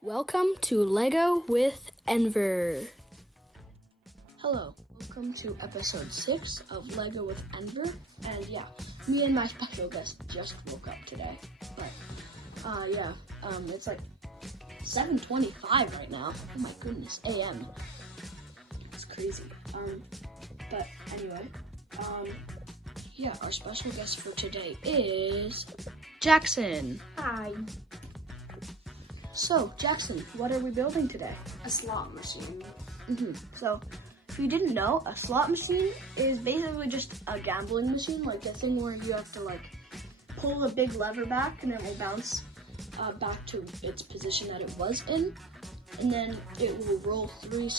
Welcome to Lego with Enver. Hello, welcome to episode 6 of Lego with Enver. And yeah, me and my special guest just woke up today. But it's like 7:25 right now. Oh my goodness, AM. It's crazy. But anyway, our special guest for today is Jackson. Hi. So, Jackson, what are we building today? A slot machine. So, if you didn't know, a slot machine is basically just a gambling machine, like a thing where you have to pull a big lever back and it will bounce back to its position that it was in, and then it will roll three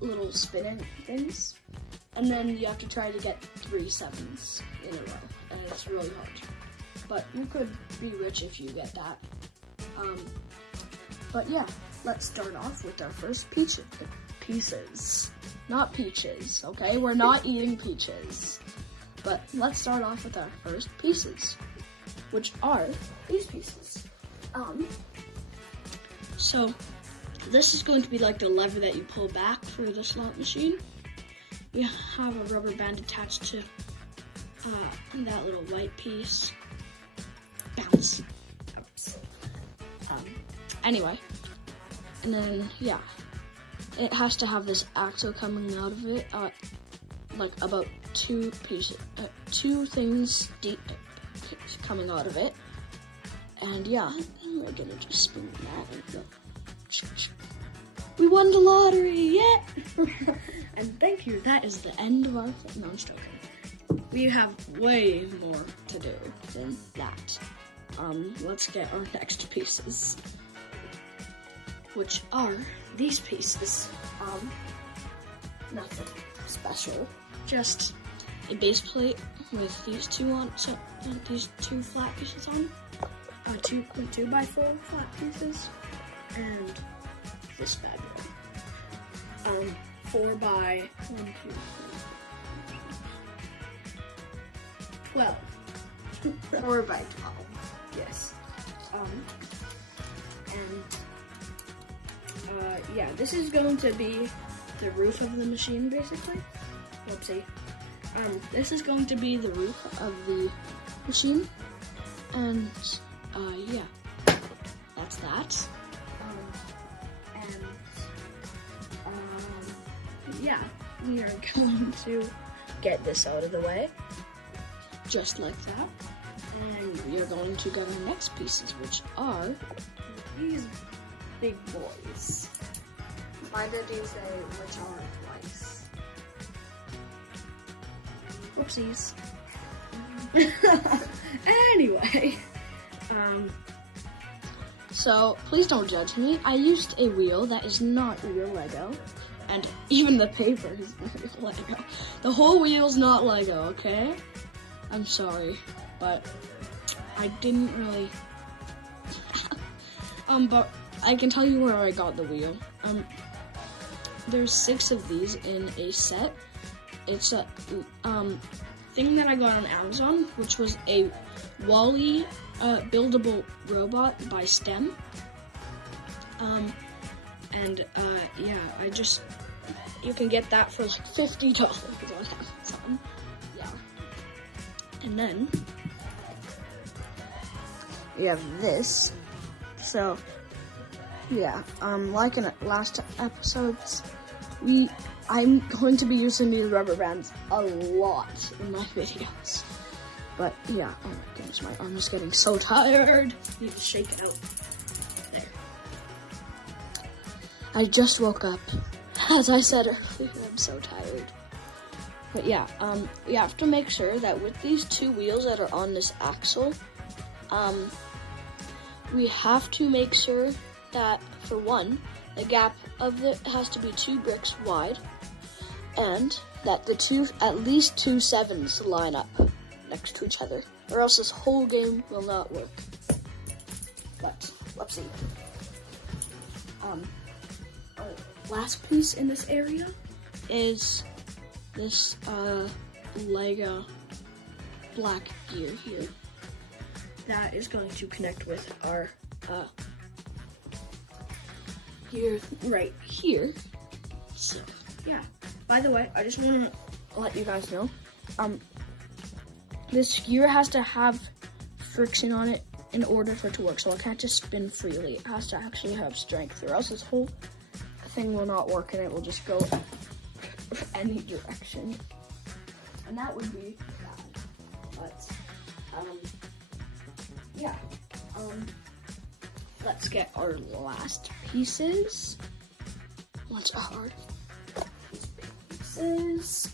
little spinning things, and then you have to try to get 3 sevens in a row, and it's really hard. But you could be rich if you get that. But yeah, let's start off with our first pieces. Not peaches, okay? We're not eating peaches. But let's start off with our first pieces, which are these pieces. So this is going to be like the lever that you pull back for the slot machine. You have a rubber band attached to that little white piece. Bounce. Anyway, and then it has to have this axle coming out of it, like about 2 things deep coming out of it, and then we're gonna just spin that and go. We won the lottery, yeah! And thank you. That is the end of our. No, I'm joking. We have way more to do than that. Let's get our next pieces, which are these pieces. Nothing special, just a base plate with these two on, these 2 flat pieces on, 2x2x4 flat pieces, and this bad boy, 4x 12. 4x12. Yes. This is going to be the roof of the machine, basically. Whoopsie. This is going to be the roof of the machine, and that's that. We are going to get this out of the way, just like that. And we are going to get our next pieces, which are These big boys. Why did you say which are twice? whoopsies. Anyway, so please don't judge me. I used a wheel that is not real Lego, and even the paper is not real Lego. The whole wheel's not Lego, okay? I'm sorry, but I didn't really. But I can tell you where I got the wheel. There's 6 of these in a set. It's a thing that I got on Amazon, which was a Wall-E buildable robot by STEM. You can get that for like $50 on Amazon. Yeah. And then you have this. So like in last episodes, I'm going to be using these rubber bands a lot in my videos. But yeah, oh my goodness, my arm is getting so tired. I need to shake it out. There. I just woke up. As I said earlier, I'm so tired. But you have to make sure that with these 2 wheels that are on this axle, we have to make sure that, for one, the gap of it has to be 2 bricks wide, and that at least 2 sevens line up next to each other, or else this whole game will not work. But let's see. Our last piece in this area is this Lego black gear here that is going to connect with our here, right here. So, yeah. By the way, I just want to let you guys know, this skewer has to have friction on it in order for it to work. So it can't just spin freely. It has to actually have strength, or else this whole thing will not work and it will just go any direction. And that would be bad. But, yeah. Let's get our last pieces. Which are these pieces?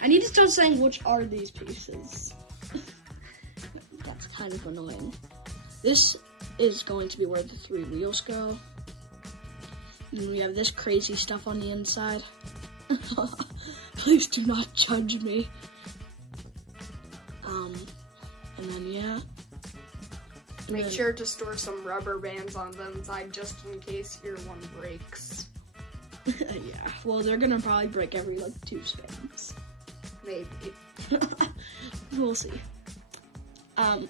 I need to start saying which are these pieces. That's kind of annoying. This is going to be where the 3 wheels go. And we have this crazy stuff on the inside. Please do not judge me. And then yeah. Make sure to store some rubber bands on the inside just in case your one breaks. Yeah, well, they're gonna probably break every like 2 spins. Maybe. We'll see. But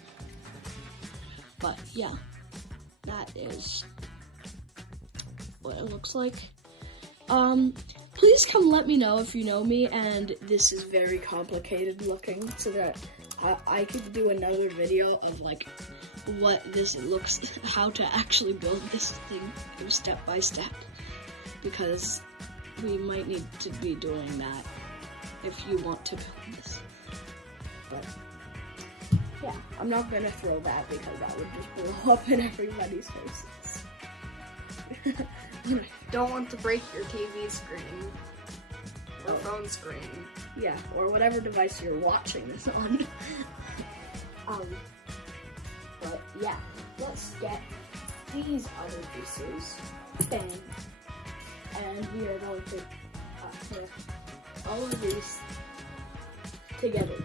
yeah, that is what it looks like. Please come let me know if you know me and this is very complicated looking, so that I could do another video of like what this looks, how to actually build this thing step by step, because we might need to be doing that if you want to build this. But yeah, I'm not gonna throw that because that would just blow up in everybody's faces. Don't want to break your TV screen or phone screen. Yeah, or whatever device you're watching this on. But yeah, let's get these other pieces. Bang. And we are going to put all of these together.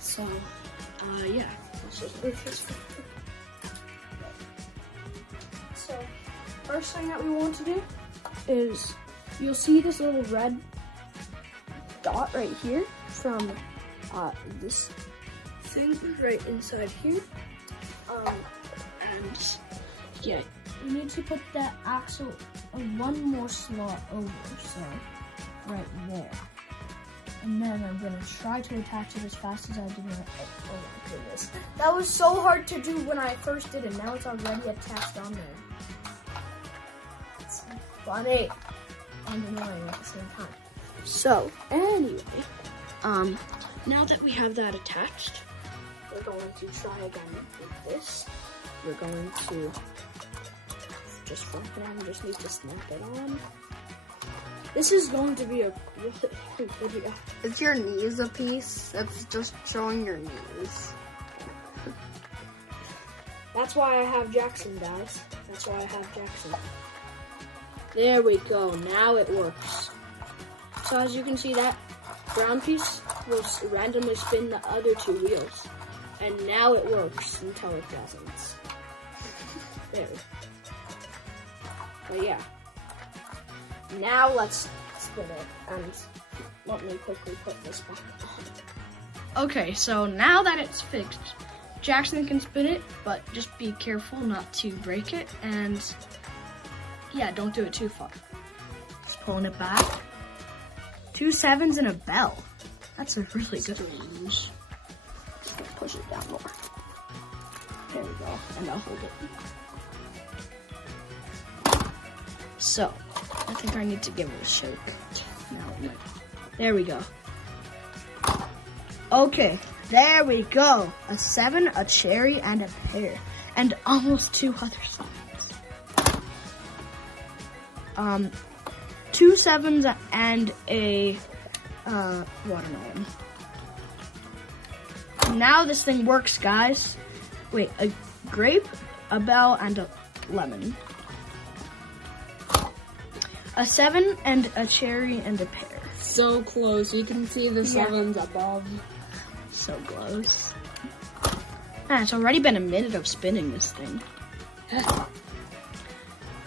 So, yeah, let's just move this. So, first thing that we want to do is, you'll see this little red dot right here from this thing right inside here. And yeah, we need to put that axle one more slot over, so right there. And then I'm gonna try to attach it as fast as I do it. Oh my goodness. That was so hard to do when I first did it. Now it's already attached on there. It's funny and annoying at the same time. So, anyway, now that we have that attached, we're going to try again with this. We're going to just flip it on, just need to snap it on. This is going to be a really hard video. Is your knees a piece? That's just showing your knees. That's why I have Jackson, guys. That's why I have Jackson. There we go. Now it works. So as you can see, that brown piece will randomly spin the other 2 wheels. And now it works until it doesn't. There. But yeah. Now let's spin it, and let me quickly put this back on. Okay, so now that it's fixed, Jackson can spin it, but just be careful not to break it, and yeah, don't do it too far. Just pulling it back. 2 7s and a bell. That's a really good range. Just gonna push it down more. There we go, and I'll hold it. So, I think I need to give it a shake. No. There we go. Okay, there we go. A 7, a cherry, and a pear. And almost 2 other signs. 2 7s and a watermelon. Now this thing works, guys. Wait, a grape, a bell, and a lemon. A 7 and a cherry and a pear. So close. You can see the 7s above. So close. Ah, it's already been a minute of spinning this thing.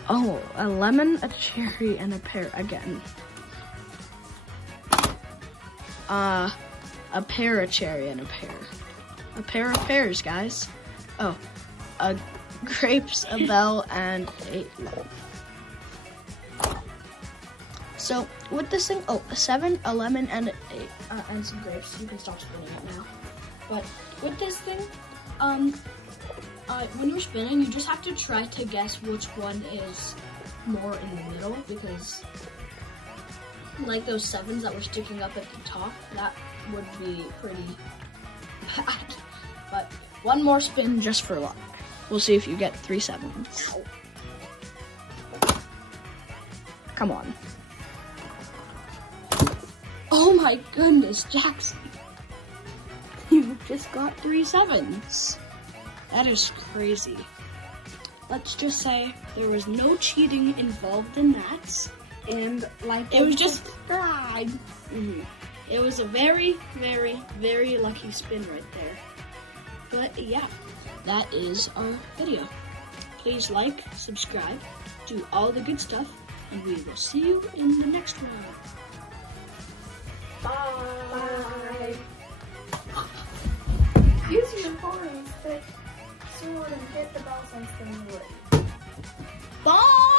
Oh, a lemon, a cherry, and a pear again. A pear, a cherry, and a pear. A pair of pears, guys. Oh, a grapes, a bell, and a love. So with this thing, a 7, a lemon, and and some grapes. You can stop spinning it now. But with this thing, when you're spinning, you just have to try to guess which one is more in the middle, because like those 7s that were sticking up at the top, that would be pretty bad. But one more spin just for luck. We'll see if you get 3 7s. Come on. Oh my goodness, Jackson. You just got 3 7s. That is crazy. Let's just say there was no cheating involved in that. And like it was just subscribe. It was a very, very, very lucky spin right there. But yeah, that is our video. Please like, subscribe, do all the good stuff, and we will see you in the next one. Bye. Use your horns, the sword, and hit the balls and spin the wood. Bye!